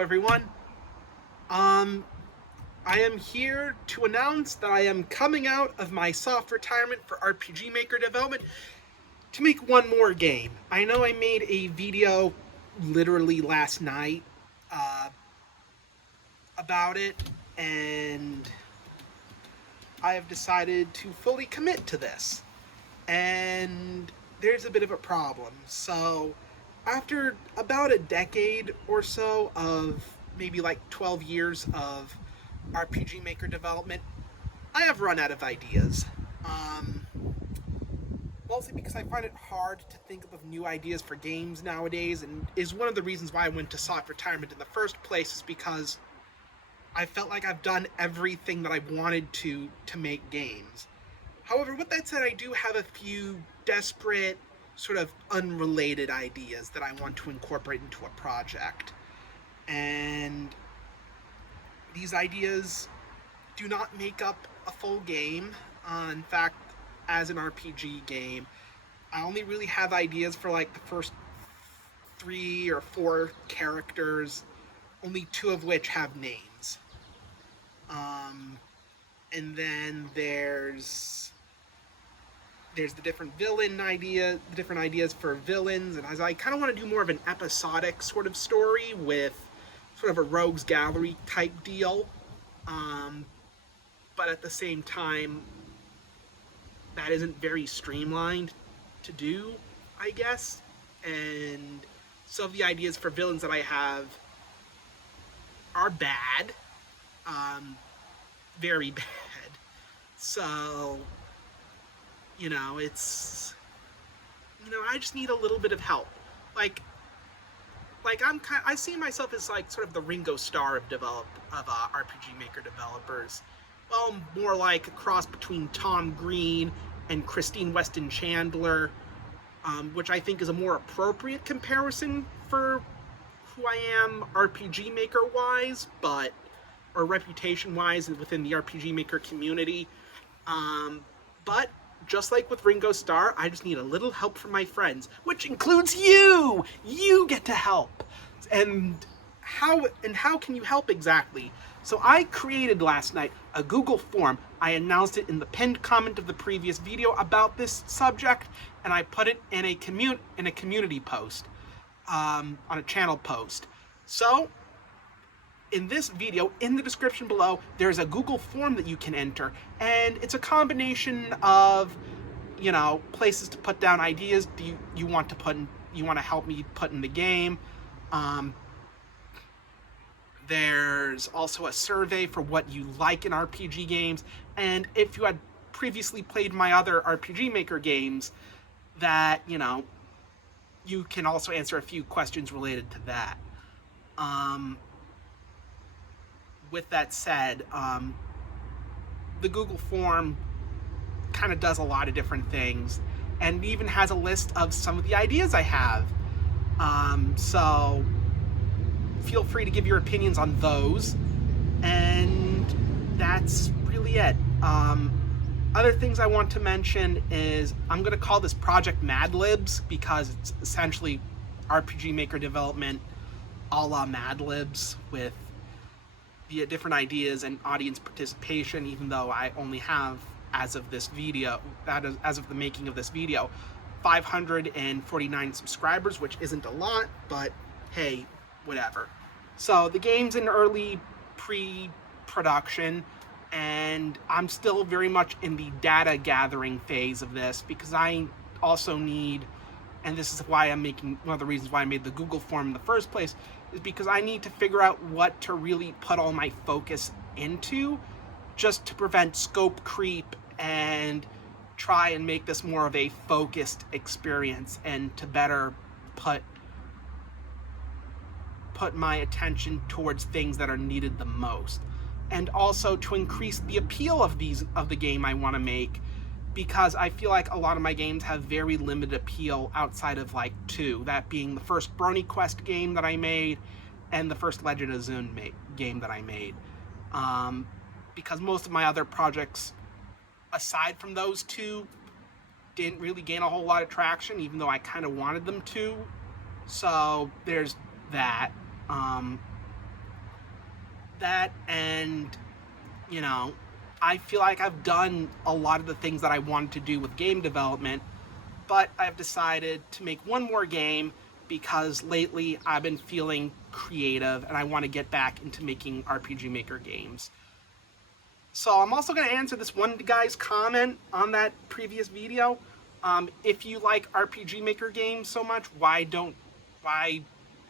everyone. I am here to announce that I am coming out of my soft retirement for RPG Maker development to make one more game. I know I made a video literally last night about it, and I have decided to fully commit to this. And there's a bit of a problem. So, after about a decade or so of maybe like 12 years of RPG Maker development, I have run out of ideas. Um, Mostly because I find it hard to think of new ideas for games nowadays, and is one of the reasons why I went to soft retirement in the first place, is because I felt like I've done everything that I wanted to make games. However, with that said, I do have a few desperate, sort of unrelated ideas that I want to incorporate into a project. And these ideas do not make up a full game. In fact, as an RPG game, I only really have ideas for like the first 3 or 4 characters, only 2 of which have names. And then there's the different different ideas for villains, and as I kind of want to do more of an episodic sort of story with sort of a rogues gallery type deal, but at the same time, that isn't very streamlined to do, I guess. And some of the ideas for villains that I have are bad, very bad. So, I just need a little bit of help. Like I see myself as like sort of the Ringo Starr of RPG Maker developers. Well, more like a cross between Tom Green and Christine Weston Chandler, which I think is a more appropriate comparison for who I am RPG Maker wise, or reputation wise within the RPG Maker community. But just like with Ringo Starr, I just need a little help from my friends, which includes you. You get to help. And how can you help exactly? So I created last night a Google form. I announced it in the pinned comment of the previous video about this subject, and I put it in a community post, on a channel post. So in this video, in the description below, there's a Google form that you can enter, and it's a combination of, places to put down ideas you want to help me put in the game. There's also a survey for what you like in RPG games, and if you had previously played my other RPG Maker games, that, you can also answer a few questions related to that. With that said, the Google form kind of does a lot of different things, and even has a list of some of the ideas I have. So feel free to give your opinions on those, and that's really it. Other things I want to mention is I'm going to call this Project Mad Libs, because it's essentially RPG Maker development a la Mad Libs, with the different ideas and audience participation, even though I only have, as of the making of this video, 549 subscribers, which isn't a lot, but hey, whatever. So the game's in early pre-production, and I'm still very much in the data gathering phase of this, because I also need, and this is why one of the reasons why I made the Google form in the first place, is because I need to figure out what to really put all my focus into, just to prevent scope creep and try and make this more of a focused experience, and to better put my attention towards things that are needed the most, and also to increase the appeal of the game I want to make, because I feel like a lot of my games have very limited appeal outside of like 2, that being the first Brony Quest game that I made and the first Legend of Zune game that I made, because most of my other projects aside from those 2 didn't really gain a whole lot of traction, even though I kind of wanted them to. So there's that. That, and, you know, I feel like I've done a lot of the things that I wanted to do with game development, but I've decided to make one more game because lately I've been feeling creative and I want to get back into making RPG Maker games. So I'm also going to answer this one guy's comment on that previous video. If you like RPG Maker games so much, why don't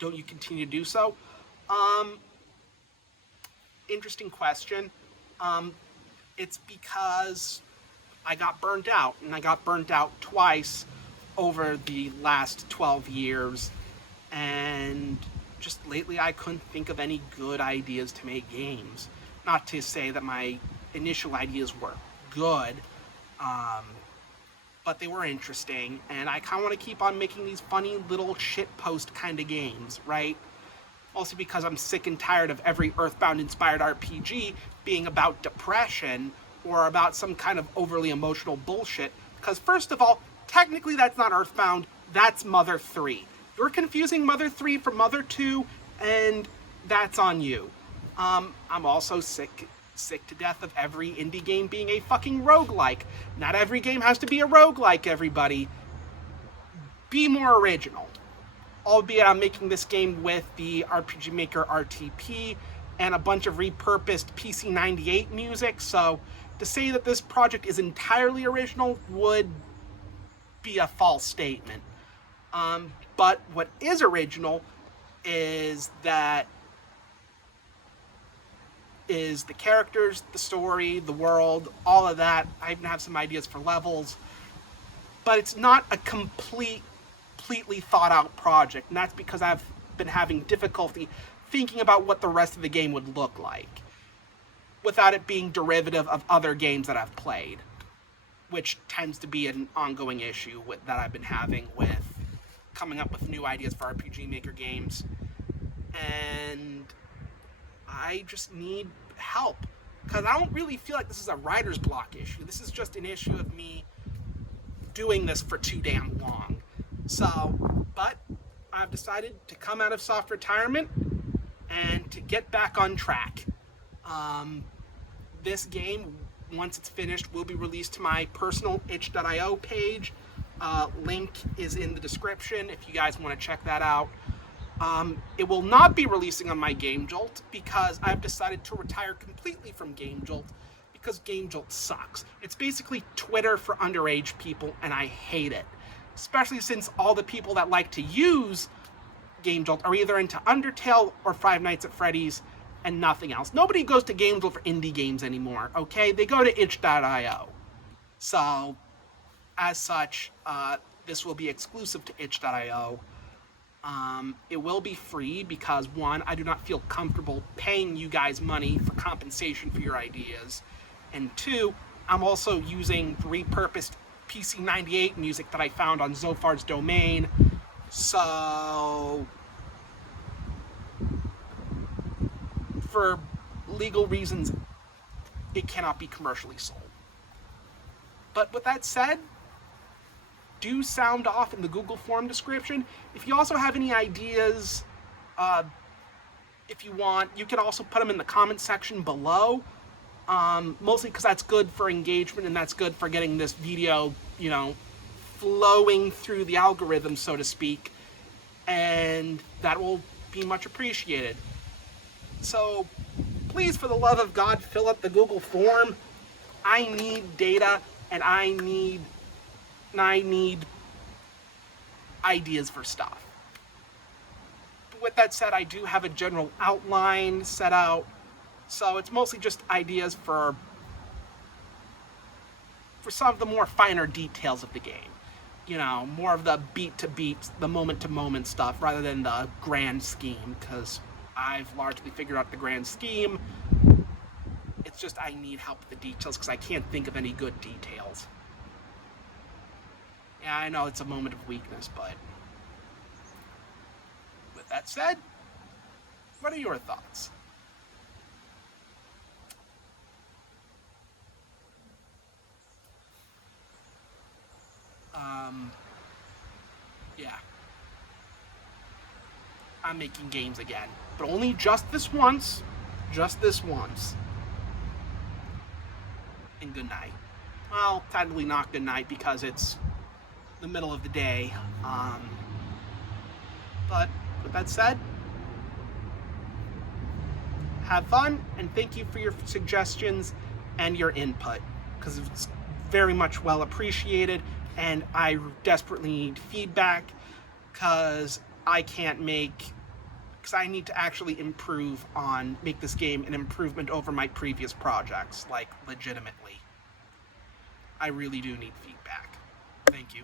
you continue to do so? Um, Interesting question. Um, it's because I got burnt out, and I got burnt out twice over the last 12 years, and just lately I couldn't think of any good ideas to make games. Not to say that my initial ideas were good, um, but they were interesting, and I kind of want to keep on making these funny little shitpost kind of games, right? Also because I'm sick and tired of every Earthbound-inspired RPG being about depression or about some kind of overly emotional bullshit. Because first of all, technically that's not Earthbound, that's Mother 3. You're confusing Mother 3 from Mother 2, and that's on you. I'm also sick to death of every indie game being a fucking roguelike. Not every game has to be a roguelike, everybody. Be more original. Albeit I'm making this game with the RPG Maker RTP and a bunch of repurposed PC98 music, so to say that this project is entirely original would be a false statement. But what is original is the characters, the story, the world, all of that. I even have some ideas for levels, but it's not a completely thought out project, and that's because I've been having difficulty thinking about what the rest of the game would look like without it being derivative of other games that I've played, which tends to be an ongoing issue that I've been having with coming up with new ideas for RPG Maker games. And I just need help, because I don't really feel like this is a writer's block issue. This is just an issue of me doing this for too damn long. So, but I've decided to come out of soft retirement and to get back on track. This game, once it's finished, will be released to my personal itch.io page. Link is in the description if you guys want to check that out. It will not be releasing on my Game Jolt because I've decided to retire completely from Game Jolt because Game Jolt sucks. It's basically Twitter for underage people, and I hate it. Especially since all the people that like to use Game Jolt are either into Undertale or Five Nights at Freddy's and nothing else. Nobody goes to Game Jolt for indie games anymore, okay? They go to itch.io. So, as such, this will be exclusive to itch.io. It will be free because, one, I do not feel comfortable paying you guys money for compensation for your ideas. And two, I'm also using repurposed PC98 music that I found on Zophar's domain. So, for legal reasons, it cannot be commercially sold. But with that said, do sound off in the Google form description. If you also have any ideas, if you want, you can also put them in the comment section below. Mostly because that's good for engagement and that's good for getting this video, flowing through the algorithm, so to speak. And that will be much appreciated. So, please, for the love of God, fill out the Google form. I need data, and I need ideas for stuff. But with that said, I do have a general outline set out. So it's mostly just ideas for some of the more finer details of the game. More of the beat-to-beat, the moment-to-moment stuff, rather than the grand scheme, because I've largely figured out the grand scheme. It's just I need help with the details, because I can't think of any good details. Yeah, I know it's a moment of weakness, but with that said, what are your thoughts? Yeah. I'm making games again, but only just this once. Just this once. And good night. Well, technically not good night because it's the middle of the day. But with that said, have fun, and thank you for your suggestions and your input, because it's very much well appreciated, and I desperately need feedback because I need to actually make this game an improvement over my previous projects, like legitimately. I really do need feedback. Thank you.